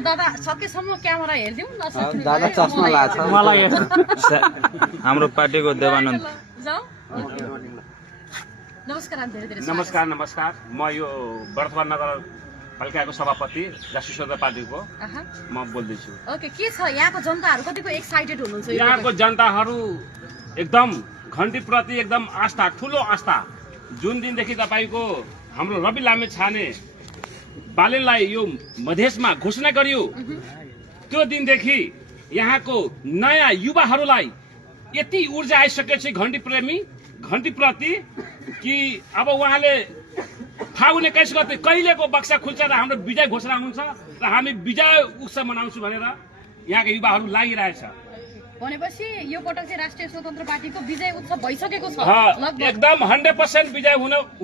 दादा सकेसम्म क्यामेरा हेर्दिउँ न दादा चस्मा लाग्छ मलाई हाम्रो पार्टीको देवानन्द जाऊ नमस्कार धेरै धेरै नमस्कार नमस्कार म यो वर्तमान नगरपालिकाको सभापति जासुस पार्टीको म बोल्दैछु। ओके के छ यहाँको जनताहरू कतिको एक्साइटेड हुनुहुन्छ यहाँको जनताहरू एकदम घन्टीप्रति एकदम आस्था ठुलो आस्था जुन दिनदेखि तपाईको हाम्रो रवि लामे छाने बालेनलाई यो मधेसमा घोषणा गरियो त्यो दिनदेखि यहाँको नयाँ युवाहरूलाई यति ऊर्जा आइसकेको छ घन्टीप्रति कि अब उहाँले फागुन 21 गते कहिलेको बक्सा खुल्छ र हाम्रो विजय घोषणा हुन्छ र हामी विजय उत्सव मनाउँछौँ भनेर यहाँका युवाहरू लागिरहेछ। भनेपछि यो पटक चाहिँ राष्ट्रिय स्वतन्त्र पार्टीको विजय उत्सव भइसकेको छ एकदम 100% विजय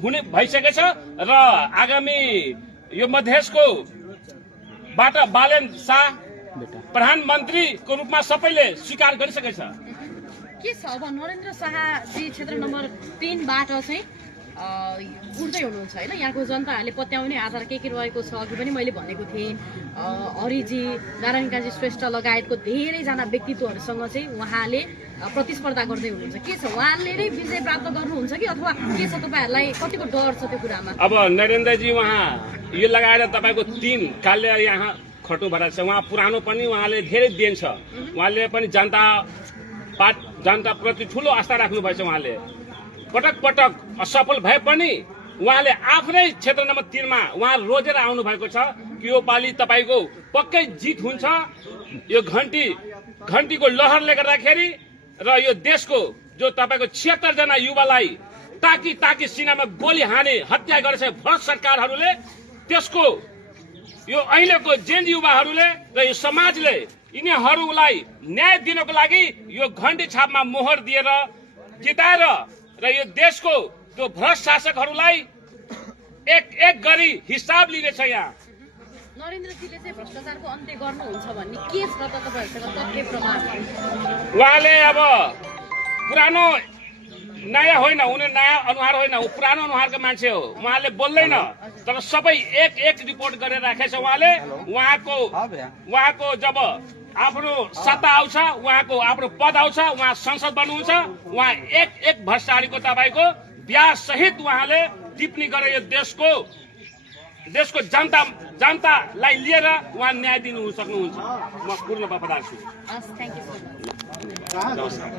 हुने भइसकेछ र आगामी यो मधेसको बाट बालेन शाह प्रधानमन्त्रीको रूपमा सबैले स्वीकार गरिसकेछ। के छ अब नरेन्द्र शाहजी क्षेत्र नम्बर 3 बाट चाहिँ उड्दै हुनुहुन्छ हैन यहाँको जनताहरूले पत्याउने आधार के रहेको छ अघि पनि मैले भनेको थिएँ हरिजी नारायण काजी श्रेष्ठ लगायतको धेरैजना व्यक्तित्वहरूसँग चाहिँ उहाँले प्रतिस्पर्धा गर्दै हुनुहुन्छ के छ उहाँले नै विजय प्राप्त गर्नुहुन्छ कि अथवा के छ तपाईहरुलाई कतिको डर छ त्यो कुरामा? अब नरेन्द्रजी उहाँ यो लगाएर तपाईको 3 कालले यहाँ खटो भएर छ उहाँ पुरानो पनि उहाँले धेरै देन छ उहाँले पनि जनता प्रति ठुलो आस्था राख्नु भएछ उहाँले पटक पटक असफल भए पनि उहाँले आफ्नै क्षेत्र नम्बर 3 मा उहाँ रोजेर आउनु भएको छ कि यो पाली तपाईको पक्कै जित हुन्छ यो घन्टीको लहरले गर्दाखेरि र यो देशको जो तपाईको 76 जना युवालाई ताकी सिनामा गोली हाने हत्या गरेछ भ्रष्ट सरकारहरूले त्यसको यो अहिलेको जेन युवाहरूले र यो समाजले यिनीहरूलाई न्याय दिनको लागि यो घन्टी छापमा मोहर दिएर जिताएर र यो देशको जो भ्रष्ट शासकहरूलाई एक गरी हिसाब लिनेछ। यहाँ नरेन्द्रजीले चाहिँ भ्रष्टाचारको अन्त्य गर्नुहुन्छ भन्ने के छ त तपाईहरुसँग तथ्य प्रमाण? उहाँले अब पुरानो नयाँ होइन उनी नयाँ अनुहार होइन ऊ पुरानो अनुहारको मान्छे हो उहाँले बोल्दैन तर सबै एक रिपोर्ट गरेर राखेछ उहाँले उहाँको जब आफ्नो सत्ता आउँछ उहाँको आफ्नो पद आउँछ उहाँ संसद बन्नुहुन्छ उहाँ एक भ्रष्टाचारीको तपाईको ब्याज सहित उहाँले टिप्पणी गरेर यो देशको जनतालाई लिएर उहाँ न्याय दिनु सक्नुहुन्छ। म पूर्ण वफादार छु। Thank you so much. नमस्कार।